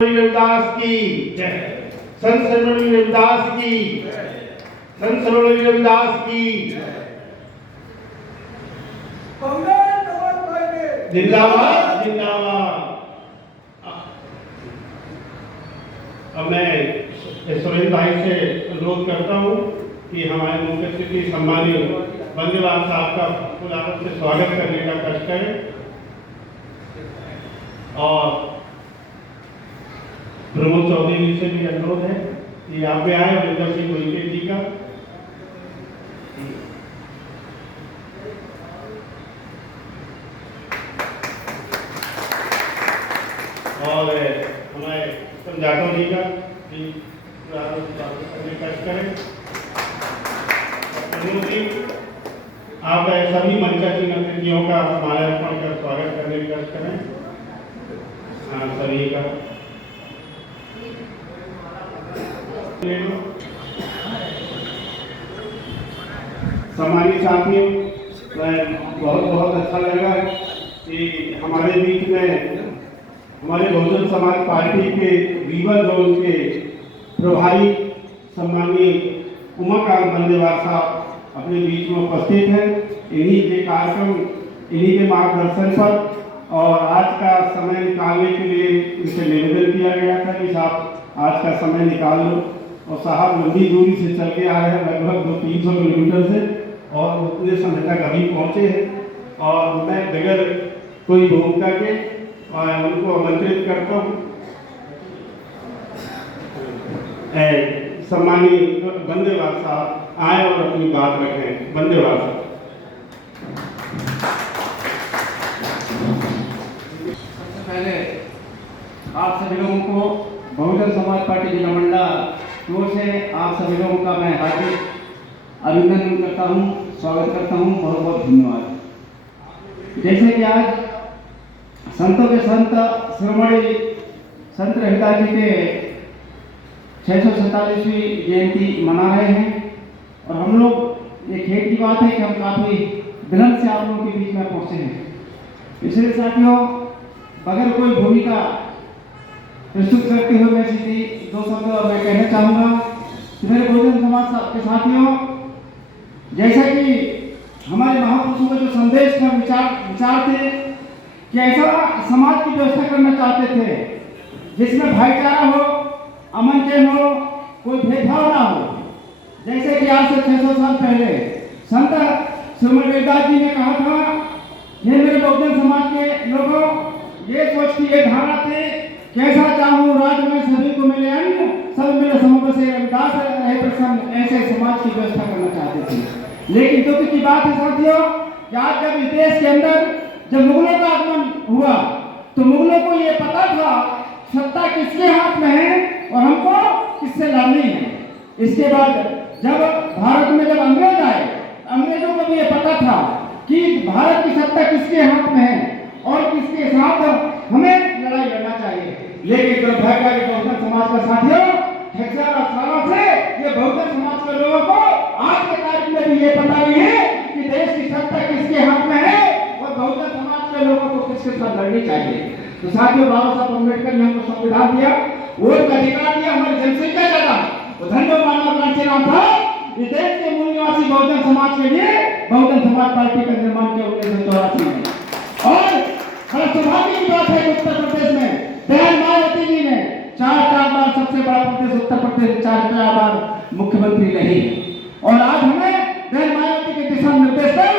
रविदास की जय। संत सर्वमणि रविदास की जय। संत सर्वमणि रविदास की जिंदाबाद जिंदाबाद। अब मैं सुरेंद्र भाई से अनुरोध करता हूँ कि हमारे मुख्य अतिथि सम्मानीय बंदेवाल साहब का फुलापन से स्वागत करने का कष्ट करें और प्रमोद चौधरी जी से भी अनुरोध है कि आप भी आए और इंदर सिंह गोइके जी का और हमारे जाटव जी का भी कष्ट करें। प्रमोद जी आप सभी मंचासीन अतिथियों का माल्यार्पण कर स्वागत करने का कष्ट करें। सभी का सम्मानित साथियों, बहुत बहुत अच्छा लगा कि हमारे बीच में हमारे बहुजन समाज पार्टी के रीवा जोन के प्रभारी सम्मानीय उमाकांत बंदेवाल साहब अपने बीच में उपस्थित हैं। इन्हीं के कार्यक्रम, इन्हीं के मार्गदर्शन पर और आज का समय निकालने के लिए इनसे निवेदन किया गया था कि साहब आज का समय निकाल लो, और साहब लंबी दूरी से चल के आ रहे हैं, लगभग 200-300 किलोमीटर से, और उतने समय तक अभी पहुँचे हैं। और मैं बगैर कोई भूमिका के उनको आमंत्रित करता हूँ। सम्मानीय बंदेवाल साहब आए और अपनी बात रखें। बंदेवाल साहब। सबसे पहले आप सभी लोगों को बहुजन समाज पार्टी जिला मंडला ओर से आप सभी लोगों का मैं हार्दिक अभिनंदन करता हूँ, स्वागत करता हूँ। बहुत बहुत धन्यवाद। जैसे कि आज संतों के संत शिरोमणि संत रविदास जी के 647वीं जयंती मना रहे हैं, और हम लोग ये खेत की बात है कि हम काफ़ी विलंब से आप लोगों के बीच में पहुँचे हैं। इसलिए साथियों, बगैर कोई भूमिका प्रस्तुत करते हुए मैं सीधी दो शब्द मैं कहना चाहूँगा कि मेरे बहुजन समाज के साथियों, जैसा कि हमारे महापुरुषों का जो संदेश था, विचार थे कि ऐसा समाज की व्यवस्था करना चाहते थे जिसमें भाईचारा हो, अमन चैन हो, कोई भेदभाव ना हो। जैसे कि आज से 600 साल पहले संत शिरोमणि रविदास जी ने कहा था, ये मेरे बहुजन समाज के लोगों, ये सोच की ये धारणा थी, कैसा चाहूं राज में सभी को मिले अन्न, सब मिले समूह से रविदास रहे प्रसन्न, ऐसे समाज की व्यवस्था करना चाहते थे। लेकिन दुख की बात है साथियों कि आज जब इस देश के अंदर जब मुगलों का आगमन हुआ तो मुगलों को ये पता था सत्ता किसके हाथ में है और हमको किससे लड़नी है। इसके बाद जब भारत में जब अंग्रेज आए, अंग्रेजों को भी ये पता था कि भारत की सत्ता किसके हाथ में है और किसके साथ हमें लड़ाई लड़ना चाहिए। लेकिन दुर्भाग्य के बहुजन समाज का साथियों, 1000 सालों से ये बहुजन समाज के लोगों को आज के तारीख में भी ये पता नहीं है कि देश की सत्ता किसके हाथ में है और बहुजन समाज के लोगों को किसके साथ लड़नी चाहिए। तो साथियों, बाबा साहब अम्बेडकर ने हमको संविधान दिया, वोट का अधिकार दिया, हमारी जनसंख्या ज्यादा, तो धन्य मानव क्रांति नाम था। इस देश के मूल निवासी बहुजन समाज के लिए बहुजन समाज पार्टी का निर्माण किया 1984 में। और बड़ा सौभाग्य की बात है कि उत्तर प्रदेश में बहन मायावती जी ने 4 बार, सबसे बड़ा प्रदेश उत्तर प्रदेश 4 बार मुख्यमंत्री रही, और आज हमें बहन मायावती के दिशा निर्देश पर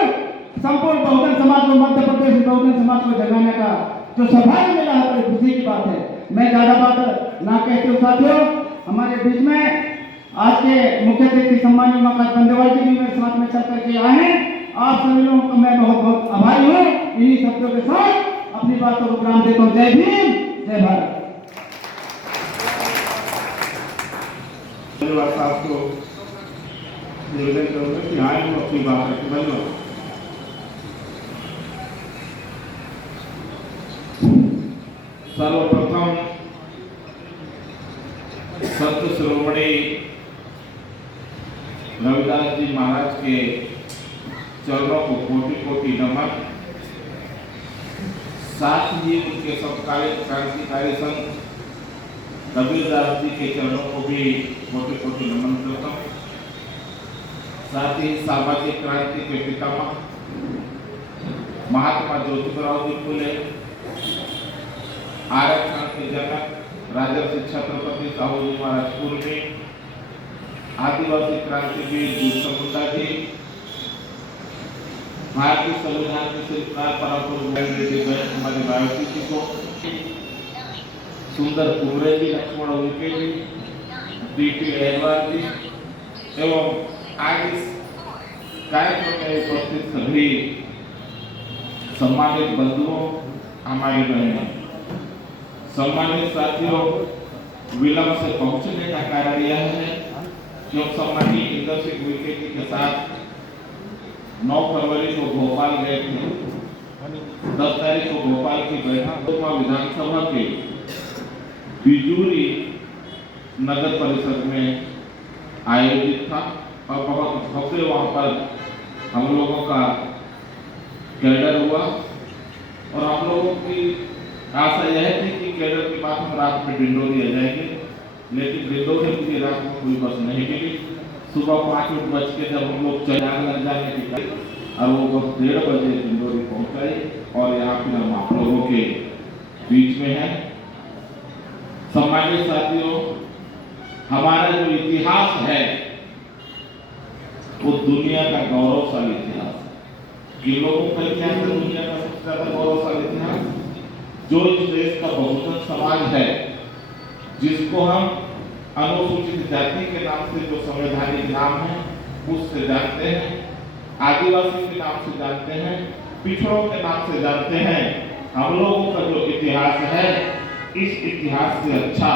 संपूर्ण बहुजन समाज को, मध्य प्रदेश बहुजन समाज को जगाने का जो सौभाग्य मिला है, बड़ी खुशी की बात है। मैं ज्यादा बात ना कहते हुए साथियों, हमारे बीच में आज के मुख्य अतिथि सम्मानीय उमाकांत बंदेवाल जी भी मेरे साथ में चल करके आए हैं। आप सभी लोगों को मैं बहुत बहुत आभारी हूँ। इन्हीं शब्दों के साथ अपनी बातों को विराम देता हूँ। जय भीम, जय भारत। बंदेवाल साहब को निवेदन करूँगा कि आए वो अपनी बात रखें। धन्यवाद। सर्वप्रथम संत शिरोमणि रविदास जी महाराज के चरणों को कोटि कोटि नमन। साथ ही उनके समकालीन क्रांतिकारी संत कबीरदास जी के चरणों को भी कोटि कोटि नमन करता हूँ। साथ ही सामाजिक क्रांति के पितामह महात्मा ज्योतिबराव जी फुले, आरक्षण के जनक राजर्षि छत्रपति साहू जी महाराज पूर्वी, आदिवासी क्रांतिवीर बिरसा मुंडा जी, भारतीय संविधान के शिल्पकार परम हमारे भारती जी को, सुंदर कुमरे जी, लक्ष्मण उनके जी, DT अहलवाल जी एवं आज इस कार्यक्रम में उपस्थित सभी सम्मानित बंधुओं, हमारी बहनों, सम्मानित साथियों, विलंब से पहुंचने का कारण यह है कि हम सम्मानित इंदर सिंह उइके जी के साथ 9 फरवरी को भोपाल गए थे। 10 तारीख को भोपाल की बैठक विधानसभा के बिजूरी नगर परिषद में आयोजित था और बहुत भव्य वहाँ पर हम लोगों का कैडर हुआ और हम लोगों की आशा यह थी कि कैडर के बाद हम रात में डिंडोरी आ जाएंगे, लेकिन डिंडोरी की रात में कोई बस नहीं मिली। सुबह 5 बज के जब हम लोग चलाने लग जाने की और वो बस 1:30 बजे डिंडोरी पहुंचाई और यहाँ फिर हम आप लोगों के बीच में है। सम्मानित साथियों, हमारा जो इतिहास है वो दुनिया का गौरवशाली इतिहास है। किन लोगों का इतिहास है दुनिया का सबसे ज्यादा गौरवशाली इतिहास? जो इस देश का बहुजन समाज है, जिसको हम अनुसूचित जाति के नाम से जो संवैधानिक नाम है उससे जानते हैं, आदिवासी के नाम से जानते हैं, पिछड़ों के नाम से जानते हैं। हम लोगों का जो इतिहास है, इस इतिहास से अच्छा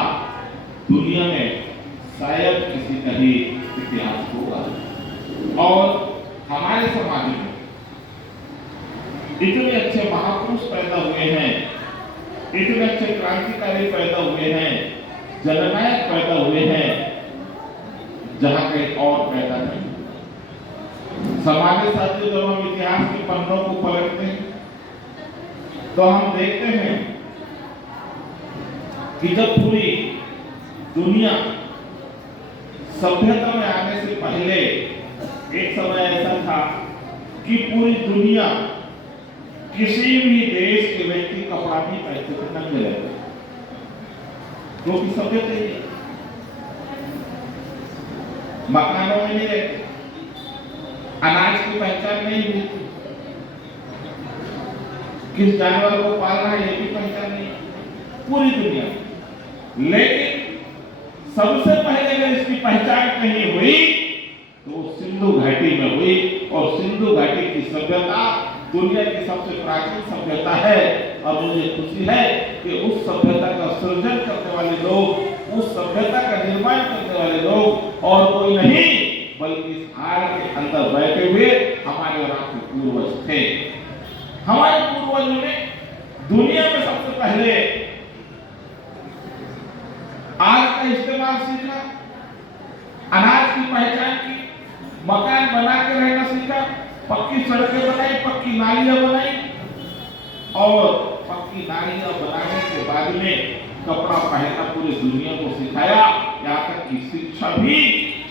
दुनिया में शायद किसी का ही इतिहास होगा। और हमारे समाज में इतने अच्छे महापुरुष पैदा हुए हैं, इतने अच्छे क्रांतिकारी पैदा हुए हैं, जननायक पैदा हुए हैं, जहां कहीं और पैदा नहीं। समाज के साथ जब हम इतिहास के पन्नों को पलटते हैं तो हम देखते हैं कि जब पूरी दुनिया सभ्यता में आने से पहले एक समय ऐसा था कि पूरी दुनिया किसी भी देश के व्यक्ति कपड़ा नहीं पहनते थे, नंगे रहते, क्योंकि सभ्यता ही मकानों में नहीं रहते, अनाज की पहचान नहीं हुई, किस जानवर को पालना है ये भी पहचान नहीं, पूरी दुनिया। लेकिन सबसे पहले अगर इसकी पहचान कहीं हुई तो सिंधु घाटी में हुई, और सिंधु घाटी की सभ्यता दुनिया की सबसे प्राचीन सभ्यता है। और मुझे खुशी है कि उस सभ्यता का सृजन करने वाले लोग, उस सभ्यता का निर्माण करने वाले लोग और कोई नहीं बल्कि इस हार के अंदर बैठे हुए हमारे और आपके पूर्वज थे। हमारे पूर्वजों ने दुनिया में सबसे पहले आग का इस्तेमाल सीखा, अनाज की पहचान की, मकान बना के रहना सीखा, पक्की सड़कें बनाई, पक्की नालियां बनाई, और पक्की नालियां बनाने के बाद में कपड़ा पहनना पूरी दुनिया को सिखाया। यहाँ तक कि शिक्षा भी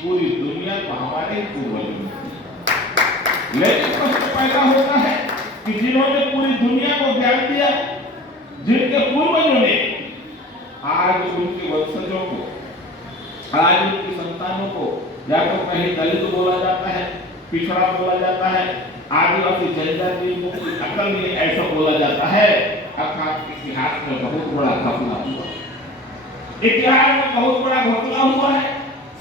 पूरी दुनिया को हमारे पूर्वजों ने। लेकिन प्रश्न पैदा होता है कि जिन्होंने पूरी दुनिया को ज्ञान दिया, जिनके पूर्वजों ने, आज उनके वंशजों को, आज उनकी संतानों को या तो कहीं दलित बोला जाता है, पिछड़ा बोला जाता है, आदिवासी जनजाति को अकल नहीं ऐसा बोला जाता है। अर्थात इतिहास में बहुत बड़ा घपला हुआ, इतिहास में बहुत बड़ा घपला हुआ है।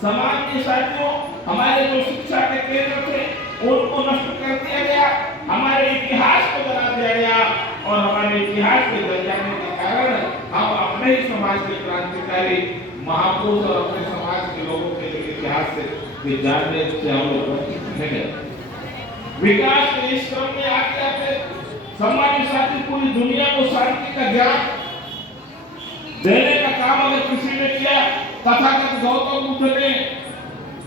समाज के साथियों, हमारे जो शिक्षा के केंद्र थे उनको नष्ट कर दिया गया, हमारे इतिहास को जला दिया गया, और हमारे इतिहास के जल जाने के कारण हम अपने ही समाज के क्रांतिकारी महापुरुष और अपने समाज के लोगों के इतिहास से जानने से हम लोग वंचित रह गए। विकास के इस क्रम में आगे आते समाज साथी पूरी दुनिया को शांति का ज्ञान देने का काम अगर किसी ने किया, तथागत गौतम बुद्ध ने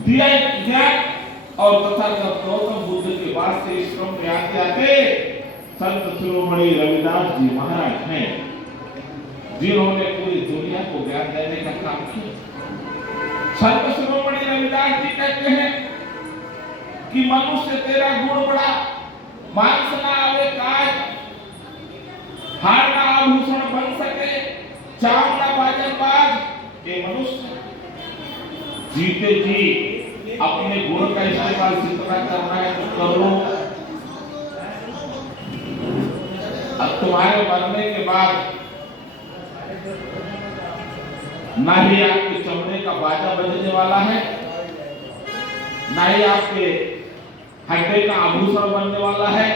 दिया ज्ञान, और तथागत गौतम बुद्ध के बाद से इस क्रम में आते आते संत शिरोमणि रविदास जी महाराज हैं, जिन्होंने पूरी दुनिया को ज्ञान देने का काम किया। संत शिरोमणि रविदास जी कहते हैं कि मनुष्य तेरा गुण बड़ा, मांस ना आवे काज, हार ना आभूषण बन सके, चाव ना बाजन बाज। ये मनुष्य जीते जी अपने गुण का इस्तेमाल जितना करना है तो कर लो। अब तुम्हारे मरने के बाद ना ही आपके चमड़े का बाजा बजने वाला है, ना ही आपके हड्डे का आभूषण बनने वाला है,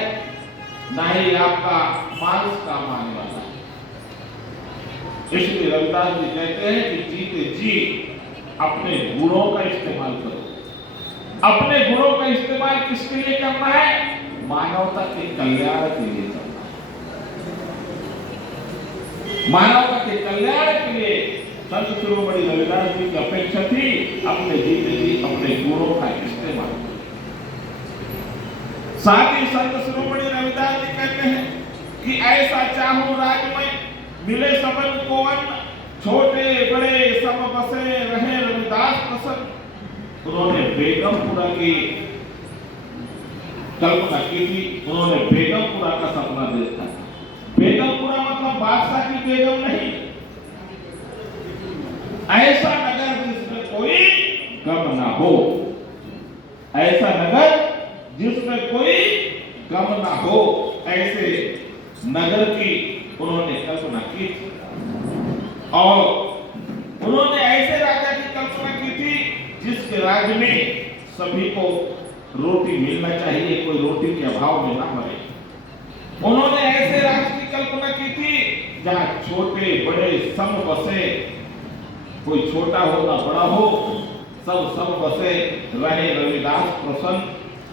ना ही आपका मांस काम आने वाला है। इसलिए रविदास जी कहते हैं कि जीते जी अपने गुणों का इस्तेमाल करो। अपने गुणों का इस्तेमाल किसके लिए करना है? मानवता के कल्याण के लिए करना है। मानवता के कल्याण के लिए संत शिरोमणि रविदास जी की अपेक्षा थी अपने जीते जी अपने गुणों का इस्तेमाल। साथ ही संत शिरोमणि रविदास जी कहते हैं कि ऐसा चाहूं राज में मिले सबन को अन्न, छोटे बड़े सब बसे रहे रविदास प्रसन्न। उन्होंने बेगमपुरा की कल्पना की थी, उन्होंने बेगमपुरा का सपना देखा। बेगमपुरा मतलब बादशाह की बेगम नहीं, ऐसा नगर जिसमें कोई गम ना हो, ऐसा नगर जिसमें कोई गम ना हो, ऐसे नगर की उन्होंने कल्पना की थी। और उन्होंने ऐसे राजा की कल्पना की थी जिसके राज्य में सभी को रोटी मिलना चाहिए, कोई रोटी के अभाव में ना मरे। उन्होंने ऐसे राज्य की कल्पना की थी जहां छोटे बड़े सम बसे, कोई छोटा हो ना बड़ा हो, सब बसे रहे रविदास प्रसन्न।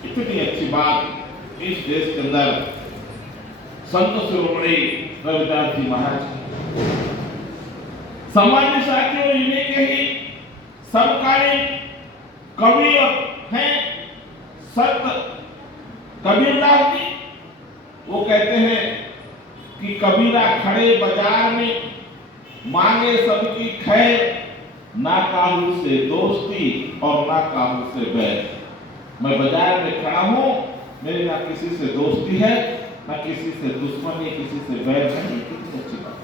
इतनी अच्छी बात इस देश के अंदर संत शिरोमणि रविदास जी महाराज। सामान्य साथियों, इन्हीं के ही समकालीन कवि हैं संत कबीरदास जी। वो कहते हैं कि कबीरा खड़े बाजार में मांगे सबकी खैर, ना काहू से दोस्ती और ना काहू से बैर। मैं बाजार में खड़ा हूं, मेरी ना किसी से दोस्ती है, ना किसी से दुश्मनी, किसी से बैर नहीं। कितनी अच्छी बात।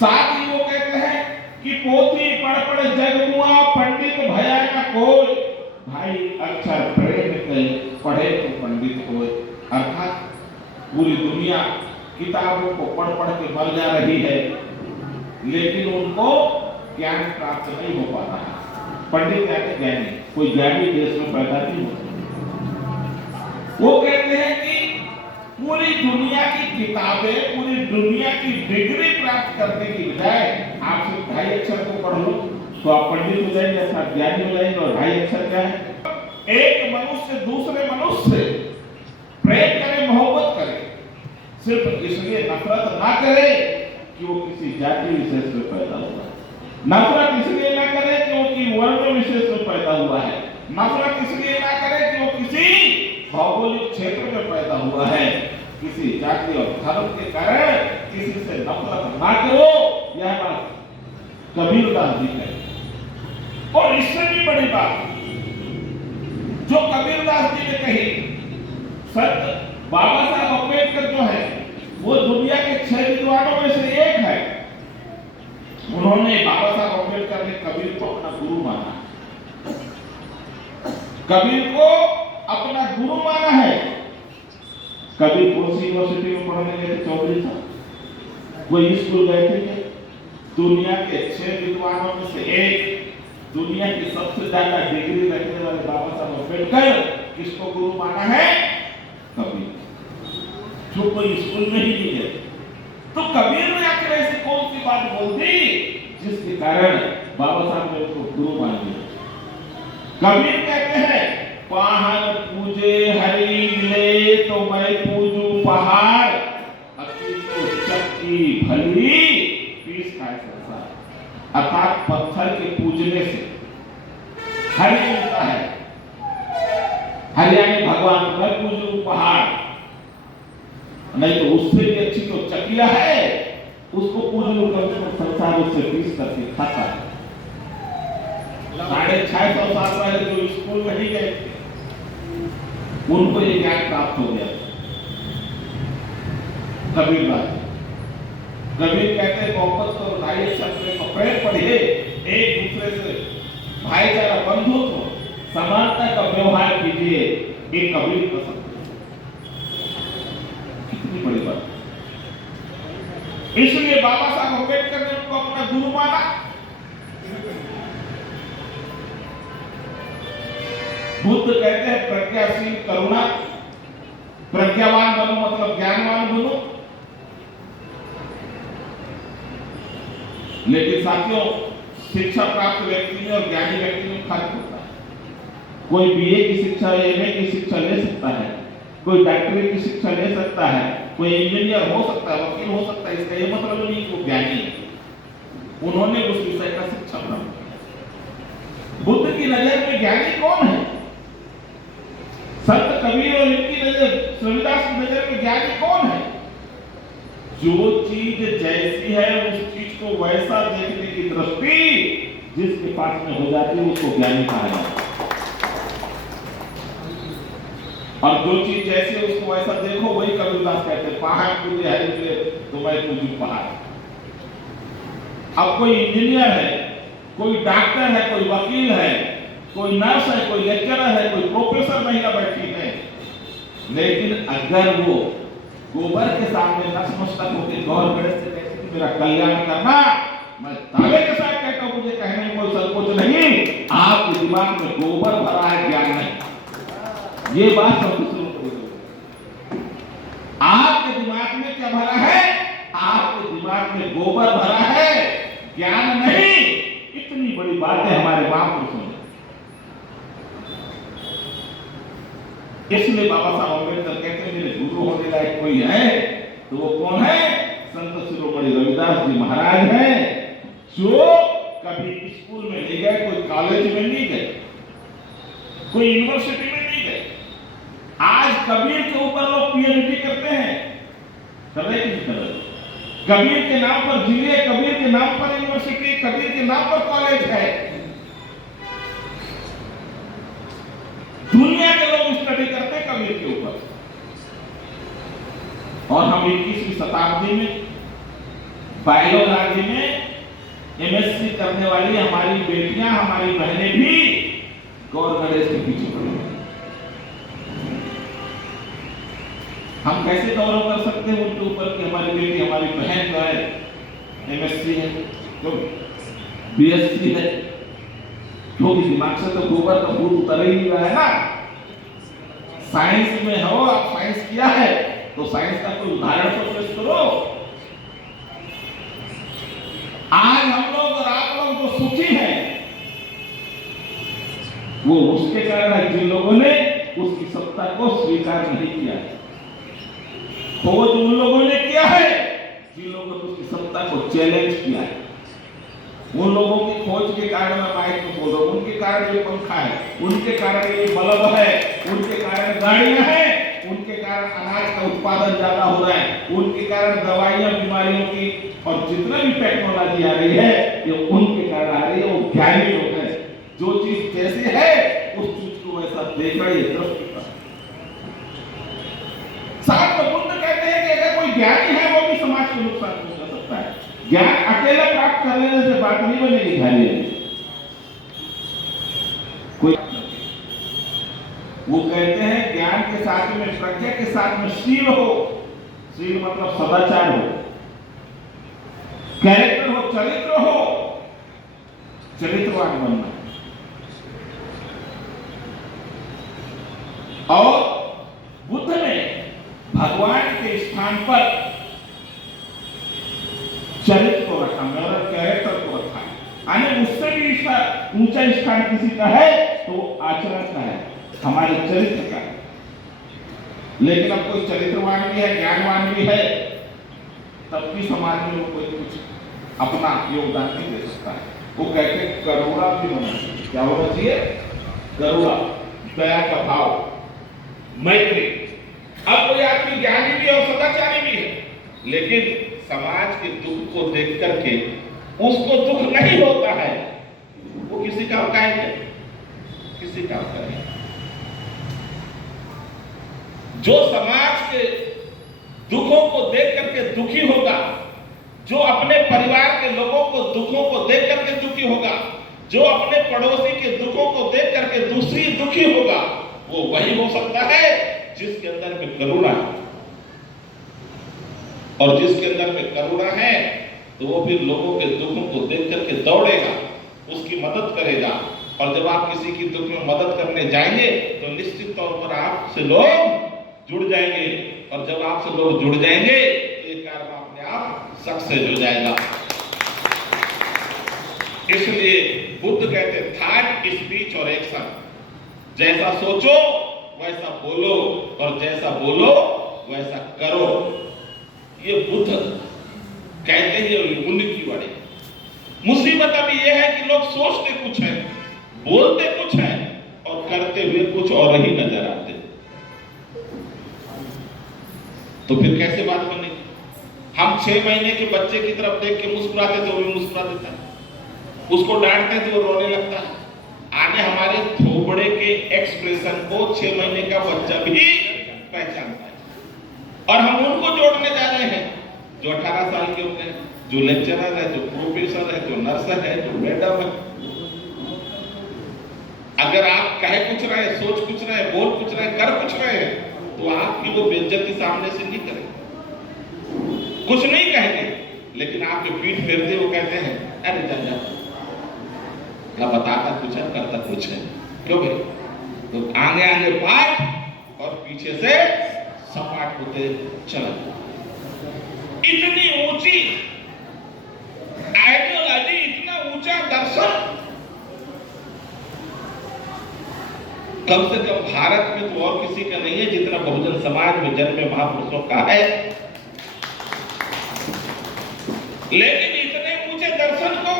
साथ ही वो कहते हैं कि पोथी पढ़ पढ़ जग हुआ, पंडित भया ना कोई। भाई अक्षर प्रेम के पढ़े तो पंडित होए। अर्थात पूरी दुनिया किताबों को पढ़ पढ़ के मर जा रही है, लेकिन उनको ज्ञान प्राप्त नहीं हो पाता है। पंडित यानी ज्ञानी, कोई ज्ञानी देश में पैदा नहीं होता। वो कहते हैं कि पूरी दुनिया की किताबें, पूरी दुनिया की डिग्री प्राप्त करने की बजाय आप सिर्फ 2.5 अक्षर को पढ़ लो तो आप पंडित हो जाएंगे, आप ज्ञानी हो जाएंगे। और 2.5 अक्षर क्या है? एक मनुष्य दूसरे मनुष्य से प्रेम करे, मोहब्बत करे, सिर्फ इसलिए नफरत ना करे कि वो किसी जाति विशेष में पैदा हुआ है। नफरत इसलिए ना करे कि वो किसी वर्ण विशेष में पैदा हुआ है। नफरत इसलिए ना करे कि वो किसी भौगोलिक क्षेत्र में पैदा हुआ है। किसी जाति और धर्म के कारण किसी से नफरत ना करो, यह बात कबीरदास जी कहते। और इससे भी बड़ी बात जो कबीरदास जी ने कही, संत बाबा साहब अम्बेडकर जो है वो दुनिया के 6 विद्वानों में से एक है। उन्होंने, बाबा साहब अम्बेडकर ने कबीर को अपना गुरु माना, कबीर को अपना गुरु माना है। कबीर कौन सी यूनिवर्सिटी में पढ़ने गए थे? चौधरी साहब। कोई स्कूल गए थे? दुनिया के 6 विद्वानों में से एक, दुनिया की सबसे ज्यादा डिग्री रखने वाले बाबा साहब अम्बेडकर किसको गुरु माना है? कबीर। जो कोई स्कूल में ही नहीं है। तो कबीर ने आखिर ऐसी कौन सी बात बोल दी जिसके कारण बाबा साहब ने उसको गुरु मान लिया? कबीर कहते हैं, पाहन पूजे हरि मिले तो मैं पूजू पहाड़, अति को चक्की भली पीस खाए संसार। अर्थात पत्थर के पूजने से हरि मिलता है। हरियाणी भगवान को मैं पूजू पहाड़, नहीं तो उससे भी अच्छी तो चकिया है, उसको पूज लो, संसार उससे पीस करके खाता है। 600 साल पहले जो स्कूल में नहीं गए थे, उनको ये ज्ञान प्राप्त हो गया। कबीर बात, कबीर कहते हैं मोहब्बत और ढाई शब्द को प्रेम पढ़िए, एक दूसरे से भाईचारा, बंधुत्व, समानता का व्यवहार कीजिए, एक कबीर पसंद। कितनी बड़ी बात। इसलिए बाबा साहब अम्बेडकर ने उनको अपना गुरु माना। बुद्ध कहते हैं प्रज्ञाशील करुणा, प्रज्ञावान बनो मतलब ज्ञानवान बनो। लेकिन साथियों, शिक्षा प्राप्त व्यक्ति में और ज्ञानी व्यक्ति में फर्क होता है। कोई बीए की शिक्षा, एमए की शिक्षा ले सकता है, कोई डॉक्टरेट की शिक्षा ले सकता है, कोई इंजीनियर हो सकता है, वकील हो सकता है। इसका ये मतलब नहीं कि वो ज्ञानी है। उन्होंने उस विषय का शिक्षा प्राप्त किया। बुद्ध की नजर में ज्ञानी कौन है? संत कबीर और इनकी नजर, रविदास की नजर में ज्ञानी कौन है? जो चीज जैसी है उस चीज को वैसा देखने की दृष्टि जिसके पास में हो जाती है उसको ज्ञानी कहा जाता है। और जो चीज जैसी है उसको वैसा देखो, वही कबीरदास कहते हैं पहाड़ तुझे है तुझे तो मैं तुझे पहाड़। अब कोई इंजीनियर है, कोई डॉक्टर है, कोई वकील है, कोई नर्स है, कोई लेक्चरर है, कोई प्रोफेसर महिला बैठी है, लेकिन अगर वो गोबर के सामने नतमस्तक होकर गौर गणेश से कहती कि मेरा कल्याण करना, मैं दावे के साथ कहता हूं, मुझे कहने में कोई संकोच नहीं, आपके दिमाग में गोबर भरा है, ज्ञान नहीं। ये बात सबको सुनो। आपके दिमाग में क्या भरा है? आपके दिमाग में गोबर भरा है, ज्ञान नहीं। इतनी बड़ी बातें हमारे महापुरुषों ने। इसलिए बाबा साहब अम्बेडकर कहते हैं मेरे गुरु होने लायक कोई है तो वो कौन है? संत शिरोमणि रविदास जी महाराज हैं, जो कभी स्कूल में नहीं गए, कोई कॉलेज में नहीं गए, कोई यूनिवर्सिटी में नहीं गए। आज कबीर के ऊपर लोग पीएचडी करते हैं, कर रहे कि नहीं कर रहे? कबीर के नाम पर जिले, कबीर के नाम पर यूनिवर्सिटी, कबीर के नाम पर कॉलेज है। दुनिया के लोग स्टडी करते हैं कबीर के ऊपर। और हम 21वीं शताब्दी में बायोलॉजी में एमएससी करने वाली हमारी बेटियां, हमारी बहनें भी गौर गणेश के पीछे पड़ी। हम कैसे गौरव कर सकते हैं उनके ऊपर कि हमारी बेटी, हमारी बहन जो है एमएससी है, तो बीएससी है, क्योंकि दिमाग से तो गोबर का भूत उतर ही नहीं रहा है ना। साइंस में हो, आप साइंस किया है तो साइंस का कोई उदाहरण तो पेश करो। आज हम लोग और आप लोग जो सुखी हैं वो उसके कारण है जिन लोगों ने उसकी सत्ता को स्वीकार नहीं किया है। खोज उन लोगों ने किया है जिन लोगों ने उसकी सत्ता को चैलेंज किया है। उन लोगों की खोज के कारण मैं माइक में बोल रहा हूं, उनके कारण ये पंखा है, उनके कारण ये बल्ब है, उनके कारण गाड़ियां हैं, उनके कारण अनाज का उत्पादन ज्यादा हो रहा है, उनके कारण दवाइयां बीमारियों की और जितना भी टेक्नोलॉजी आ रही है ये उनके कारण आ रही है। वो ज्ञानी लोग हैं, जो चीज जैसे है उस चीज को वैसा देख रही है। साथ में बुद्ध कहते हैं कि अगर कोई ज्ञानी है वो भी समाज को नुकसान पहुंचा सकता है। ज्ञान अकेला प्राप्त कर लेने से बात नहीं बनेगी। ध्यान कोई वो कहते हैं ज्ञान के साथ में, प्रज्ञा के साथ में शील हो। शील मतलब सदाचार हो, कैरेक्टर हो, चरित्र हो, चरित्रवान बनना। और बुद्ध ने भगवान के स्थान पर चरित्र को रखा, मेरा कैरेक्टर को रखा। यानी उससे भी ऊंचा स्थान किसी का है तो आचरण का है, हमारे चरित्र का है। लेकिन अब कोई चरित्रवान भी है, ज्ञानवान भी है, तब भी समाज में वो कोई कुछ अपना योगदान नहीं दे सकता है। वो कहते करुणा भी होना चाहिए। क्या होना चाहिए? करुणा, दया का भाव, मैत्री। अब कोई आदमी ज्ञानी भी और सदाचारी भी है, लेकिन समाज के दुख को देख करके उसको दुख नहीं होता है, वो किसी का हकायत है। काम करेंगे। जो समाज के दुखों को देख करके दुखी होगा, जो अपने परिवार के लोगों को दुखों को देख करके दुखी होगा, जो अपने पड़ोसी के दुखों को देख करके दूसरी दुखी होगा, वो वही हो सकता है जिसके अंदर में करुणा है। और जिसके अंदर में करुणा है तो वो फिर लोगों के दुखों को देख करके दौड़ेगा, उसकी मदद करेगा। और जब आप किसी की दुख में मदद करने जाएंगे तो निश्चित तौर पर आपसे लोग जुड़ जाएंगे, और जब आपसे लोग जुड़ जाएंगे तो ये कार्य अपने आप सक्सेस हो जाएगा। इसलिए बुद्ध कहते थॉट, स्पीच और एक्शन, जैसा सोचो वैसा बोलो और जैसा बोलो वैसा करो। ये बुद्ध कहते हैं उन्हीं की वाणी। मुसीबत अभी यह है कि लोग सोचते कुछ है, बोलते कुछ है और करते हुए कुछ और ही नजर आते। तो फिर कैसे बात बनेगी? हम 6 महीने के बच्चे की तरफ देख के मुस्कुराते थे, वो भी मुस्कुरा देता है, उसको डांटते थे वो रोने लगता है। आगे हमारे थोबड़े के एक्सप्रेशन को 6 महीने का बच्चा भी पहचानता है। और हम उनको जोड़ने जा रहे हैं जो 18 साल के होते हैं, जो लेक्चरर है, जो प्रोफेसर है, जो नर्स है, जो मैडम है। अगर आप कहे कुछ रहे, सोच कुछ रहे, बोल कुछ रहे, कर कुछ रहे, तो आपकी वो बेइज्जती सामने से नहीं करेंगे, कुछ नहीं कहेंगे, लेकिन आपके पीठ फेरते वो कहते हैं अरे जा क्या बताता कुछ है, करता कुछ है। क्यों भाई? तो आगे आगे पाठ और पीछे से सपाट होते चला। इतनी ऊंची आइडियोलॉजी, इतना ऊंचा दर्शन कम से कम भारत में तो और किसी का नहीं है जितना बहुजन समाज में जन्मे महापुरुषों का है। लेकिन इतने ऊंचे दर्शन को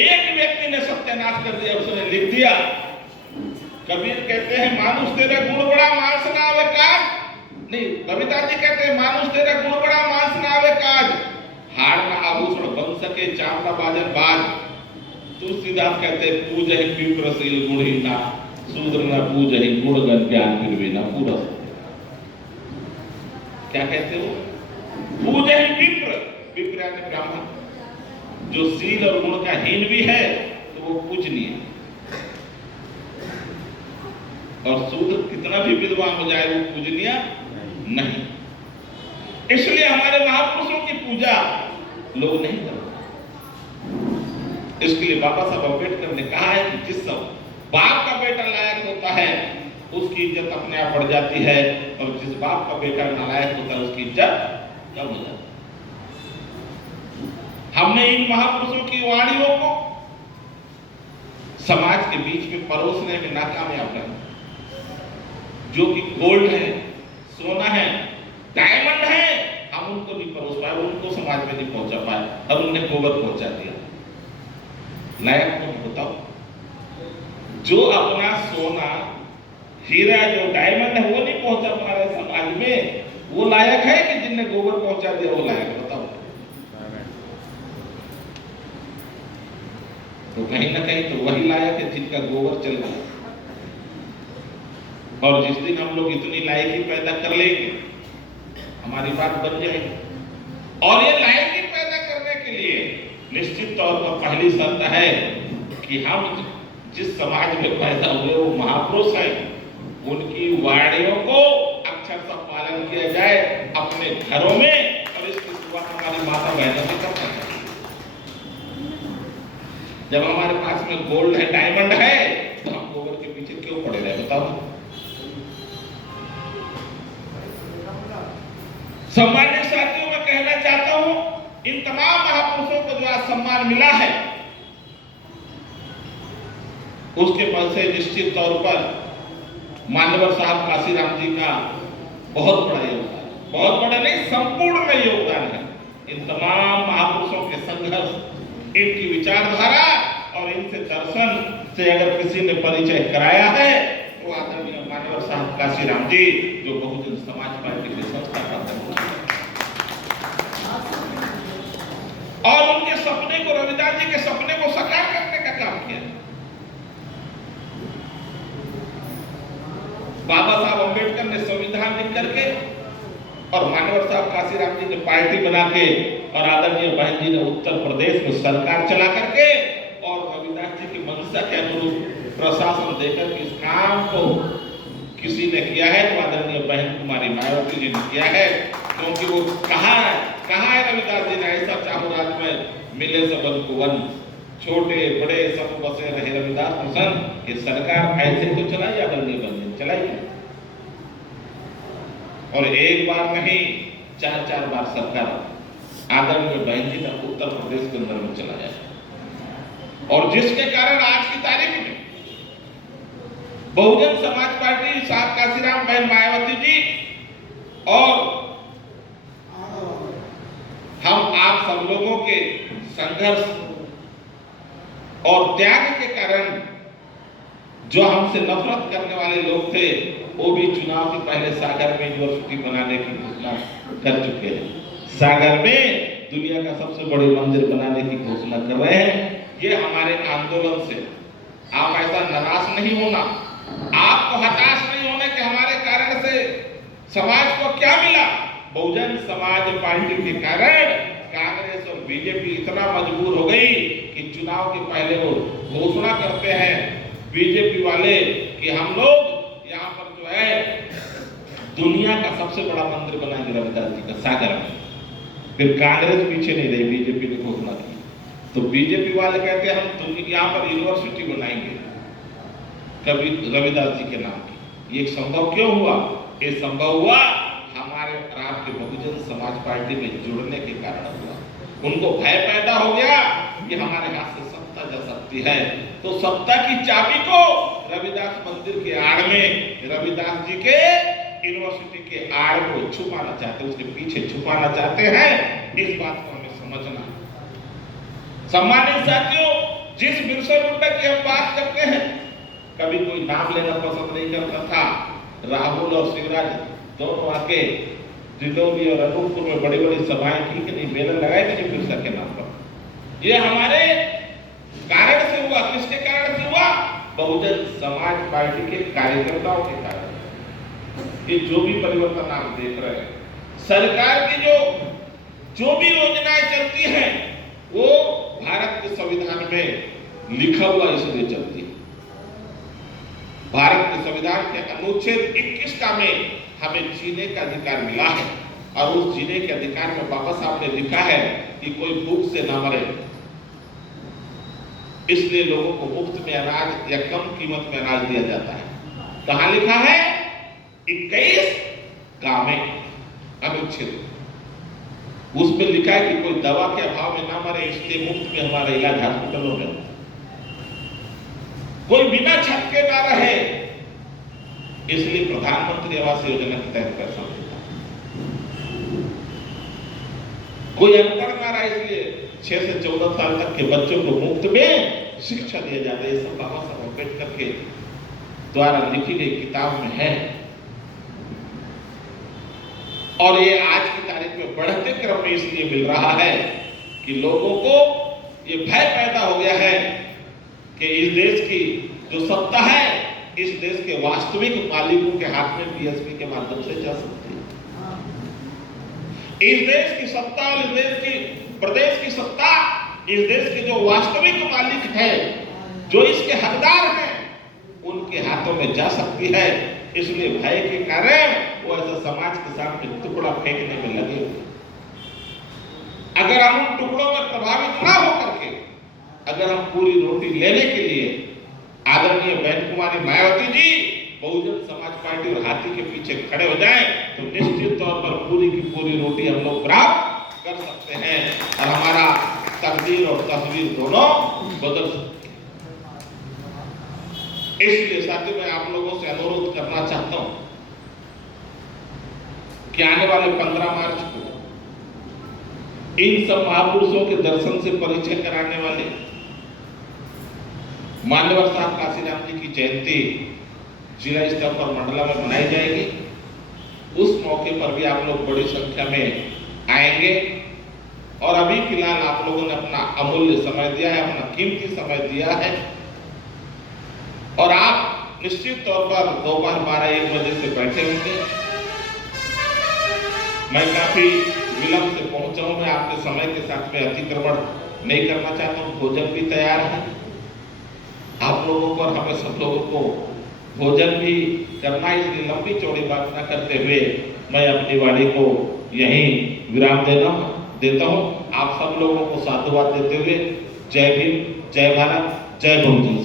एक व्यक्ति ने सत्यानाश कर दिया, उसने लिख दिया। कबीर कहते हैं मानुष तेरा गुण बड़ा मांस ना आवे काज, नहीं कविता जी कहते हैं मानुष तेरा गुण बड़ा मांस ना आवे काज, हार ना आभूषण बन सके चांदा बाजन बाज। तुलसीदास कहते हैं पूजहि विप्रशील गुणहीना, शूद्र न पूजहि गुणगण ज्ञान निर्विना पूरा। क्या कहते हो? पूजहि विप्र, विप्र यानी ब्राह्मण, जो शील और गुण का हीन भी है तो वो पूजनीय, और शूद्र कितना भी विद्वान हो जाए वो पूजनीय नहीं। इसलिए हमारे महापुरुषों की पूजा लोग नहीं करते। इसके लिए बाबा साहब अम्बेडकर ने कहा है कि जिस सब बाप का बेटा लायक होता है उसकी इज्जत अपने आप बढ़ जाती है, और जिस बाप का बेटा नालायक होता है उसकी इज्जत कम हो जाती है। हमने इन महापुरुषों की वाणियों को समाज के बीच में परोसने में नाकामयाब रहे। जो कि गोल्ड है, सोना है, डायमंड है, हम उनको नहीं परोस पाए, उनको समाज में नहीं पहुंचा पाए, और उन्हें गोबर पहुंचा दिया। लायक को बताओ, जो अपना सोना, हीरा, जो डायमंड है वो नहीं पहुंचा पा रहे समाज में, वो लायक है कि जिनने गोबर पहुंचा दिया वो लायक? बताओ। तो कहीं ना कहीं तो वही लायक है जिनका गोबर चल गया। और जिस दिन हम लोग इतनी लायकी पैदा कर लेंगे, हमारी बात बन जाएगी। और ये लायकी पैदा करने के लिए निश्चित तौर पर पहली शर्त है कि हम जिस समाज में पैदा हुए वो महापुरुष हैं, उनकी वाणियों को अक्षरशः पालन किया जाए अपने घरों में, और इसकी शुरुआत हमारी माता बहनों से करना है। जब हमारे पास में गोल्ड है, डायमंड है, तो हम गोबर के पीछे क्यों पड़े रहे? बताओ। सम्मानित साथियों, मैं कहना चाहता हूं इन तमाम महापुरुषों को जो आज सम्मान मिला है, उसके पल से निश्चित तौर पर मान्यवर साहब काशीराम जी का बहुत बड़ा योगदान, बहुत बड़ा नहीं संपूर्ण योगदान है। इन तमाम महापुरुषों के संघर्ष, इनकी विचारधारा और इनसे दर्शन से अगर किसी ने परिचय कराया है तो आदरणीय मान्यवर साहब काशीराम जी, जो बहुजन समाज पार्टी के संस्थापक हैं। और उनके सपने को, रविदास जी के सपने को साकार करने का काम किया। बाबा साहब अम्बेडकर ने संविधान लिख करके और मानवर साहब काशीराम जी ने पार्टी बना के और आदरणीय बहन जी ने उत्तर प्रदेश में सरकार चला करके और रविदास जी की मंशा के अनुरूप प्रशासन देकर के इस काम को किसी ने किया है तो आदरणीय बहन कुमारी मायावती जी ने किया है। क्योंकि वो कहा है रविदास जी ने, ऐसा चाहो राज में मिले सबन को वन, छोटे बड़े सब बसे रहे रविदास मिशन। ये सरकार ऐसे तो चलाई आदरणीय बहन जी चलाई, और एक बार नहीं 4-4 बार सरकार आदरणीय बहन जी ने उत्तर प्रदेश के अंदर में चलाया, और जिसके कारण आज की तारीख में बहुजन समाज पार्टी साहब काशीराम बहन मायावती जी और हम आप सब लोगों के संघर्ष और त्याग के कारण जो हमसे नफरत करने वाले लोग थे वो भी चुनाव के पहले सागर में यूनिवर्सिटी बनाने की घोषणा कर चुके हैं। सागर में दुनिया का सबसे बड़ी मंदिर बनाने की घोषणा कर रहे हैं। ये हमारे आंदोलन से आप ऐसा निराश नहीं होना, आपको हताश नहीं होना कि हमारे कारण से समाज को क्या मिला। बहुजन समाज पार्टी के कारण कांग्रेस और बीजेपी इतना मजबूर हो गई कि चुनाव के पहले वो घोषणा करते हैं बीजेपी वाले कि हम लोग यहाँ पर जो है दुनिया का सबसे बड़ा मंदिर बनाएंगे रविदास जी का सागर में। फिर कांग्रेस पीछे नहीं रही, बीजेपी ने घोषणा की तो बीजेपी वाले कहते हैं हम यहाँ पर यूनिवर्सिटी बनाएंगे कभी रविदास जी के नाम की। ये संभव क्यों हुआ? ये संभव हुआ हमारे और आपके बहुजन समाज पार्टी में जुड़ने के कारण हुआ। उनको भय पैदा हो गया कि हमारे हाथ से सत्ता जा सकती है, तो सत्ता की चाबी को रविदास मंदिर के आड़ में रविदास जी के यूनिवर्सिटी के आड़ को छुपाना चाहते हैं, उसके पीछे छुपाना चाहते हैं। इस बात को हमें समझना। सम्मानित साथियों, जिस बिरसा मुंडा की हम बात करते हैं, कभी कोई नाम लेना पसंद नहीं करता था। राहुल और शिवराज दोनों आके जितौली और अनूपपुर में बड़ी बड़ी सभाएं की कि नहीं, मेला लगाए कि नहीं बिरसा के नाम पर। ये हमारे कारण से हुआ। किसके कारण से हुआ? बहुजन समाज पार्टी के कार्यकर्ताओं के कारण। ये जो भी परिवर्तन आप देख रहे हैं, सरकार की जो भी योजनाएं चलती हैं वो भारत के संविधान में लिखा हुआ इसलिए चलती है। भारत के संविधान के अनुच्छेद 21 का में हमें जीने का अधिकार मिला है, और उस जीने के अधिकार में बाबा साहब ने लिखा है कि कोई भूख से ना मरे, इसलिए लोगों को मुफ्त में अनाज या कम कीमत में अनाज दिया जाता है। कहां लिखा है? 21 का में अनुच्छेद। उसमें लिखा है कि कोई दवा के अभाव में ना मरे, इसलिए मुफ्त में हमारा इलाज हॉस्पिटलों में, कोई बिना छत के ना रहे, इसलिए प्रधानमंत्री आवास योजना के तहत पैसा मिलता है। कोई अनपढ़ ना रहा, इसलिए 6 से 14 साल तक के बच्चों को मुफ्त में शिक्षा दिया जाता है। ये सब बाबा साहब अम्बेडकर के द्वारा लिखी गई किताब में है। और ये आज की तारीख में बढ़ते क्रम में इसलिए मिल रहा है कि लोगों को ये भय पैदा हो गया है कि इस देश की जो सत्ता है इस देश के वास्तविक मालिकों के हाथ में बीएसपी के माध्यम से जा सकती है। इस देश की सत्ता और इस देश की प्रदेश की सत्ता, इस देश के जो वास्तविक मालिक है, जो इसके हकदार हैं, उनके हाथों में जा सकती है। इसलिए भय के कारण वो ऐसा समाज के सामने टुकड़ा फेंकने में लगे हुए। अगर हम उन टुकड़ों में प्रभावित ना होकर के अगर हम पूरी रोटी लेने के लिए आदरणीय बहन कुमारी मायावती जी बहुजन समाज पार्टी और हाथी के पीछे खड़े हो जाएं, तो निश्चित तौर पर पूरी की पूरी रोटी हम लोग प्राप्त कर सकते हैं और हमारा तकदीर और तस्वीर दोनों बदल सकते हैं। इसलिए साथियों, मैं आप लोगों से अनुरोध करना चाहता हूं कि आने वाले 15 मार्च को इन सब महापुरुषों के दर्शन से परिचय कराने वाले मान्यवर साहब काशीराम जी की जयंती जिला स्तर पर मंडला में मनाई जाएगी। उस मौके पर भी आप लोग बड़ी संख्या में आएंगे और अभी फिलहाल आप लोगों ने अपना अमूल्य समय दिया है, अपना कीमती समय दिया है और आप निश्चित तौर पर दोपहर 12-1 बजे से बैठे होंगे। मैं काफी विलंब से पहुंचा हूं, मैं आपके समय के साथ में अतिक्रमण नहीं करना चाहता हूं। भोजन भी तैयार है आप लोगों को और हमें सब लोगों को भोजन भी करना, इसलिए लंबी चौड़ी बात न करते हुए मैं अपनी वाणी को यहीं विराम देता हूं। आप सब लोगों को साधुवाद देते हुए जय भीम, जय भारत, जय भौजी।